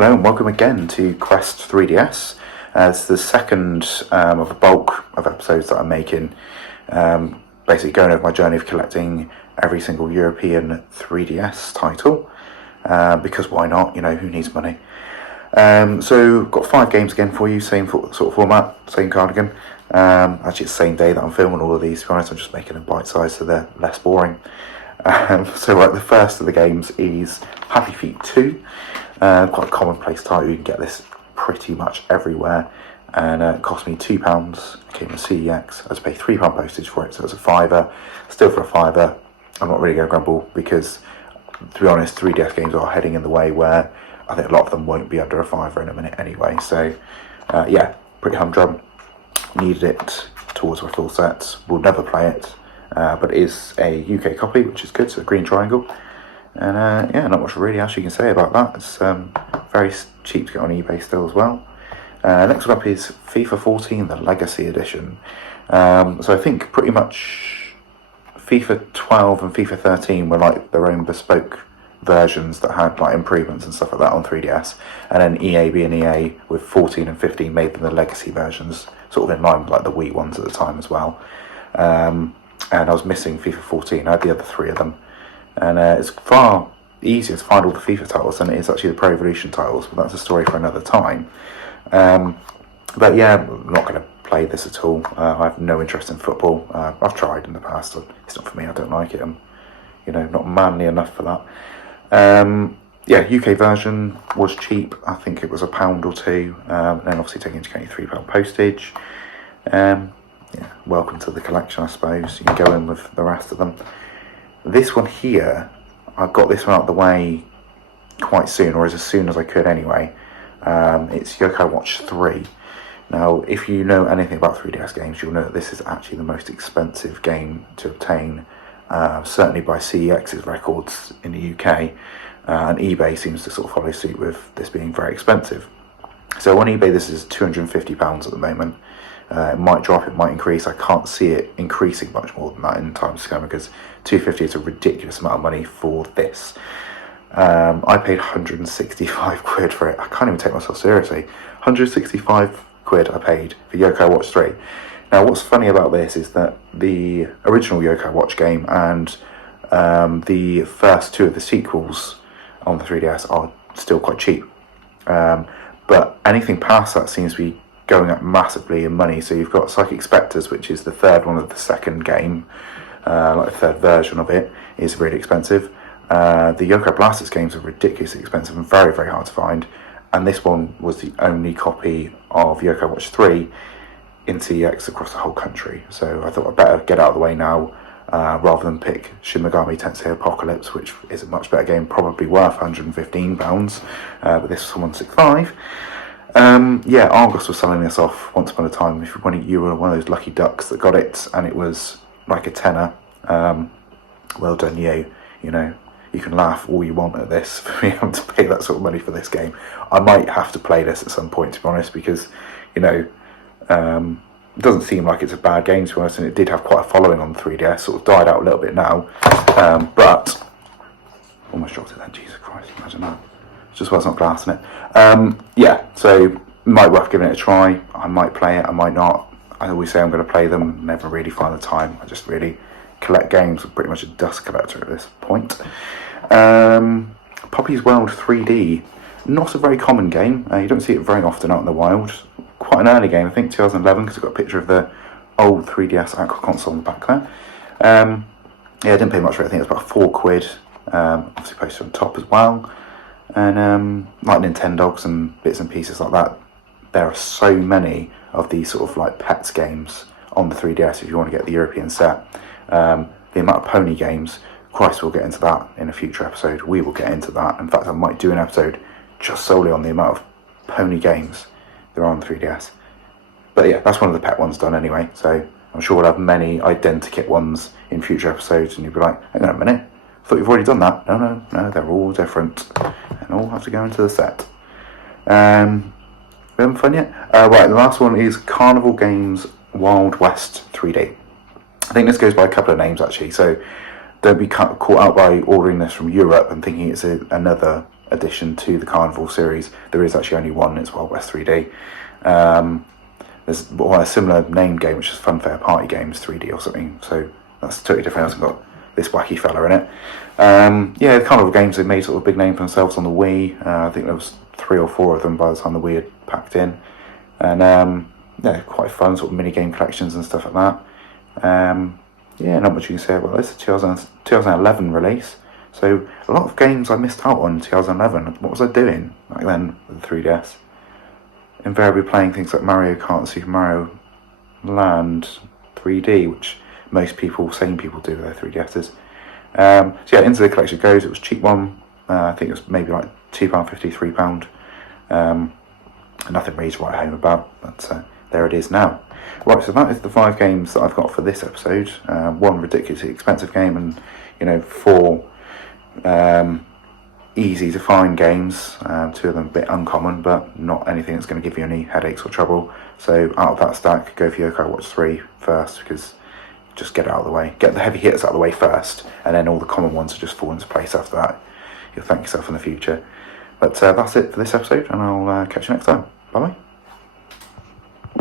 Hello and welcome again to Quest 3DS. It's the second of a bulk of episodes that I'm making, basically going over my journey of collecting every single European 3DS title, because why not, who needs money? So got 5 games again for you, same sort of format, same card again. Actually it's the same day that I'm filming all of these, to be honest. I'm just making them bite-sized so they're less boring. The first of the games is Happy Feet 2. Quite a commonplace title. You can get this pretty much everywhere, and it cost me £2. It came with CEX. I had to pay £3 postage for it, so it's a £5. Still for a £5, I'm not really going to grumble, because to be honest, 3DS games are heading in the way where I think a lot of them won't be under a £5 in a minute anyway. So pretty humdrum. Needed it towards my full sets. Will never play it, but it is a UK copy, which is good. So a green triangle. And not much really else you can say about that. It's very cheap to get on eBay still as well. Next one up is FIFA 14, the Legacy Edition. So I think pretty much FIFA 12 and FIFA 13 were like their own bespoke versions that had like improvements and stuff like that on 3DS. And then EA being EA with 14 and 15 made them the Legacy versions, sort of in line with like the Wii ones at the time as well. And I was missing FIFA 14. I had the other 3 of them. And it's far easier to find all the FIFA titles than it is actually the Pro Evolution titles, but that's a story for another time. But yeah, I'm not going to play this at all. I have no interest in football. I've tried in the past. It's not for me. I don't like it. I'm, not manly enough for that. UK version was cheap. I think it was £1 or £2. And then obviously taking into account £3 postage. Welcome to the collection, I suppose. You can go in with the rest of them. This one here, I got this one out of the way quite soon, or as soon as I could anyway. It's Yokai Watch 3. Now, if you know anything about 3DS games, you'll know that this is actually the most expensive game to obtain, certainly by CEX's records in the UK, and eBay seems to sort of follow suit with this being very expensive. So on eBay this is £250 at the moment. It might drop, it might increase. I can't see it increasing much more than that in times to come, because £250 is a ridiculous amount of money for this. I paid 165 quid for it. I can't even take myself seriously. 165 quid I paid for Yokai Watch 3. Now what's funny about this is that the original Yokai Watch game and the first 2 of the sequels on the 3DS are still quite cheap. But anything past that seems to be going up massively in money. So you've got Psychic Spectres, which is the third one of the second game, like the third version of it, is really expensive. The Yokai Blasters games are ridiculously expensive and very, very hard to find. And this one was the only copy of Yokai Watch 3 in CEX across the whole country. So I thought I'd better get out of the way now, rather than pick Shin Megami Tensei Apocalypse, which is a much better game, probably worth £115, but this was £165. Argos was selling this off once upon a time. If you were one of those lucky ducks that got it and it was like a tenner, well done you. You can laugh all you want at this for me having to pay that sort of money for this game. I might have to play this at some point, to be honest, because it doesn't seem like it's a bad game, to be honest, and it did have quite a following on 3DS. Sort of died out a little bit now, but almost dropped it then. Jesus Christ, imagine that. Just why it's not glass in it. So might worth giving it a try. I might play it, I might not. I always say I'm going to play them, never really find the time. I just really collect games. I'm pretty much a dust collector at this point. Poppy's World 3D, not a very common game. You don't see it very often out in the wild. Quite an early game, I think 2011, because I've got a picture of the old 3DS Aqua console in the back there. I didn't pay much for it. I think it was about £4. Obviously posted on top as well. And like Nintendogs and bits and pieces like that, there are so many of these sort of like pets games on the 3DS if you want to get the European set. The amount of pony games, Christ, we'll get into that in a future episode. We will get into that. In fact, I might do an episode just solely on the amount of pony games there are on the 3DS. But yeah, that's one of the pet ones done anyway, so I'm sure we'll have many identikit ones in future episodes, and you'll be like, hang on a minute, I thought you've already done that. No, they're all different, and all have to go into the set. We haven't fun yet? Right, the last one is Carnival Games Wild West 3D. I think this goes by a couple of names actually, so don't be caught out by ordering this from Europe and thinking it's another addition to the Carnival series. There is actually only one, it's Wild West 3D. There's a similar named game, which is Funfair Party Games 3D or something, so that's totally different. It's got this wacky fella in it. Yeah, the Carnival games, they made sort of a big name for themselves on the Wii. I think there was 3 or 4 of them by the time the Wii had packed in. And yeah, quite fun, sort of mini game collections and stuff like that. Yeah, not much you can say about this. It's a 2011 release. So a lot of games I missed out on in 2011. What was I doing back then with the 3DS? Invariably playing things like Mario Kart and Super Mario Land 3D, which most people, sane people, do with their 3DSs. So yeah, into the collection goes. It was a cheap one. I think it was maybe like £2.50, £3. Nothing really to write home about, but there it is now. Right, so that is the 5 games that I've got for this episode. 1 ridiculously expensive game, and 4 easy to find games. 2 of them a bit uncommon, but not anything that's going to give you any headaches or trouble. So out of that stack, go for Yokai Watch 3 first, because just get it out of the way. Get the heavy hitters out of the way first, and then all the common ones will just fall into place after that. You'll thank yourself in the future. But that's it for this episode, and I'll catch you next time. Bye bye.